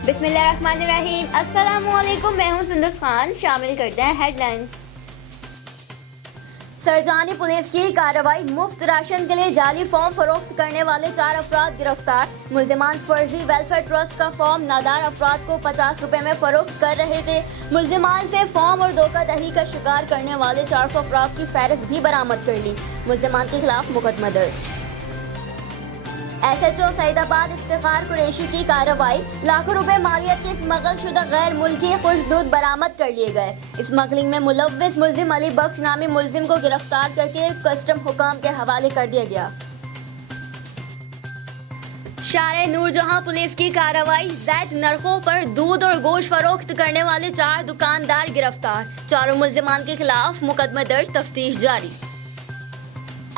बिस्मिल्लाहिर्रहमानिर्रहीम। अस्सलामुअलैकुम, मैं हूं सुंदस खान। शामिल करते हैं हेडलाइंस। सरजानी पुलिस की कार्रवाई। मुफ्त राशन के लिए जाली फॉर्म फरोख्त करने वाले 4 अफराद गिरफ्तार। मुल्जिमान फर्जी वेलफेयर ट्रस्ट का फॉर्म नादार अफराद को 50 रुपए में फरोख्त कर रहे थे। मुल्जिमान से फॉर्म और धोखाधड़ी का शिकार करने वाले 400 अफराद की फहरिस्त भी बरामद कर ली। मुल्जिमान के खिलाफ मुकदमा दर्ज। SHO सईदाबाद इफ्तिखार कुरैशी की कार्रवाई। लाखों रुपए मालियत के स्मगल शुदा गैर मुल्की खुश दूध बरामद कर लिए गए। स्मगलिंग में मुलव्विस मुल्जिम अली बख्श नामी मुल्जिम को गिरफ्तार करके कस्टम हुकाम के हवाले कर दिया गया। शारे नूरजहां पुलिस की कार्रवाई। ज़ायद नरखों पर दूध और गोश्त फरोख्त करने वाले 4 दुकानदार गिरफ्तार। चारों मुल्जिमान के खिलाफ मुकदमा दर्ज, तफ्तीश जारी।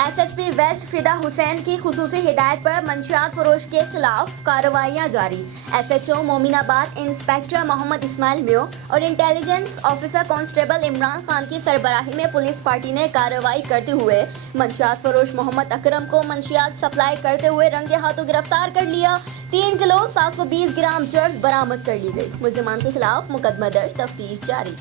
SSP वेस्ट फिदा हुसैन की खुसूसी हिदायत पर मंशियात फरोश के खिलाफ कार्रवाइयाँ जारी। SHO मोमिनाबाद इंस्पेक्टर मोहम्मद इस्माइल म्यो और intelligence officer constable Imran Khan की सरबराही में पुलिस पार्टी ने कार्रवाई करते हुए मंशियात फरोश मोहम्मद अकरम को मंशियात सप्लाई करते हुए रंगे हाथों गिरफ्तार कर लिया। 3 किलो 720 ग्राम चर्स बरामद कर ली गई। मुल्जिमान के खिलाफ मुकदमा दर्ज, तफ्तीश जारी।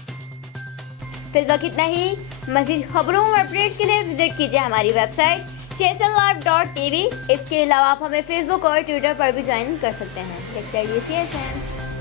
फिर वक्त इतना ही। मज़ीद खबरों और अपडेट्स के लिए विजिट कीजिए हमारी वेबसाइट csnlive.tv। इसके अलावा आप हमें फेसबुक और ट्विटर पर भी ज्वाइन कर सकते हैं। देखते रहिए CSN।